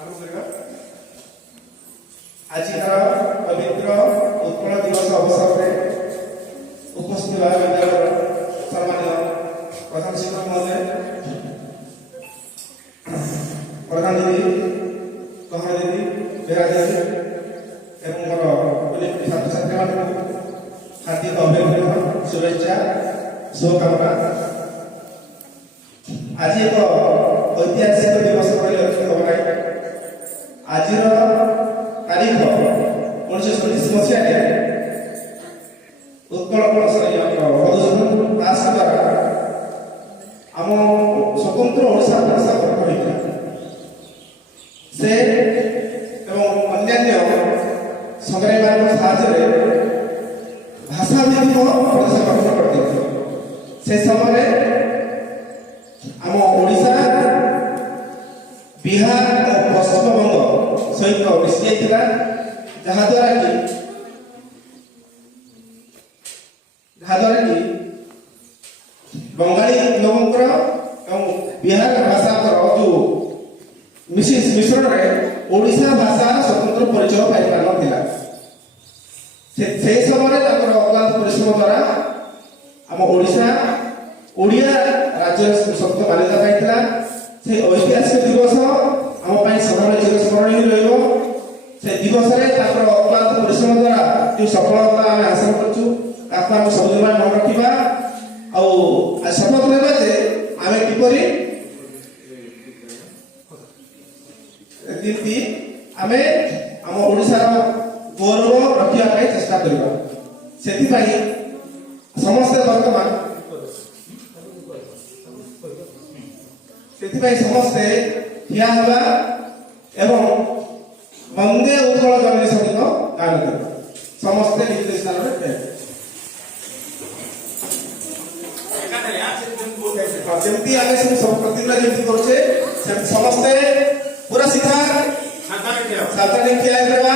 ଆରମ୍ଭ କରିବା। ଆଜିର ପବିତ୍ର ଉତ୍କଳ ଦିବସ ଅବସରରେ ଉପସ୍ଥିତ ଥିବା ବିଦ୍ୟାଳୟର ସମ୍ମାନୀୟ ପ୍ରଧାନ ଶିକ୍ଷକ ମହୋଦୟ, ପ୍ରଧାନ ଦିଦି, କହଣ ଦିଦି, ବେହେରା ଦିଦି ଏବଂ ମୋର ଛାତ୍ରଛାତ୍ରୀମାନଙ୍କୁ ହାର୍ଦ୍ଦିକ ଅଭିନନ୍ଦନ, ଶୁଭେଚ୍ଛା, ଶୁଭକାମନା। ଆଜି ଏକ ଐତିହାସିକ ଦିବସ ଭଳି ଅର୍ଥ ନାହିଁ। ଆଜିର ତାରିଖ 1937 ମସିହାରେ ଉତ୍କଳ ମଧୁସୂଦନ ଦାସ ଦ୍ୱାରା ଆମ ସ୍ୱତନ୍ତ୍ର ଓଡ଼ିଶା ଭାଷା ଗଠନ ହୋଇଥିଲା। ସେ ଏବଂ ଅନ୍ୟାନ୍ୟ ସଂଗ୍ରାମୀମାନଙ୍କ ସାହାଯ୍ୟରେ ଭାଷା ଭିତ୍ତିକ ପ୍ରଦେଶ ଗଠନ କରିଥିଲେ। ସେ ସମୟରେ ଆମ ଓଡ଼ିଶା ବିହାର ଓ ପଶ୍ଚିମବଙ୍ଗ ସହିତ ମିଶି ଯାଇଥିଲା, ଯାହାଦ୍ୱାରା କି ବଙ୍ଗାଳୀ ଲୋକଙ୍କର ଏବଂ ବିହାର ଭାଷାଙ୍କର ଯୋଉ ମିଶ୍ରଣରେ ଓଡ଼ିଶା ଭାଷା ସ୍ୱତନ୍ତ୍ର ପରିଚୟ ପାଇପାରିନଥିଲା। ସେହି ସମୟରେ ତାଙ୍କର ଅକ୍ଲାନ୍ତ ପରିଶ୍ରମ ଦ୍ୱାରା ଆମ ଓଡ଼ିଶା ଓଡ଼ିଆ ରାଜ୍ୟର ଶବ୍ଦ ମାନ୍ୟତା ପାଇଥିଲା। ସେହି ଐତିହାସିକ ଦିବସ ଆମ ପାଇଁ ସଦାବେଳେ ଚିରସ୍ମରଣୀୟ ରହିବ। ସେ ଦିବସରେ ତାଙ୍କର ଅକ୍ଲାନ୍ତ ପରିଶ୍ରମ ଦ୍ୱାରା ଯେଉଁ ସଫଳତା ଆମେ ହାସଲ କରିଛୁ, ତାକୁ ଆମେ ସବୁଦିନ ମନେ ରଖିବା ଆଉ ଶପଥ ନେବା ଯେ ଆମେ କିପରି ଆମେ ଆମ ଓଡ଼ିଶାର ଗୌରବ ରଖିବା ପାଇଁ ଚେଷ୍ଟା କରିବା। ସେଥିପାଇଁ ସମସ୍ତେ ଠିଆ ହେବା ଏବଂ ବନ୍ଦେ ଉତ୍କଳ ଜନନୀ ସଙ୍ଗୀତ ଗାନ କରିବା। ସମସ୍ତେ ନିଜ ନିଜ ସ୍ଥାନରେ ଯେମିତି ଆମେ ସବୁ ପ୍ରତିକ୍ରିୟା ଯେମିତି କରୁଛେ, ସମସ୍ତେ ପୁରା ସିଧା ସାବଧାନ ଠିଆ ହେବା।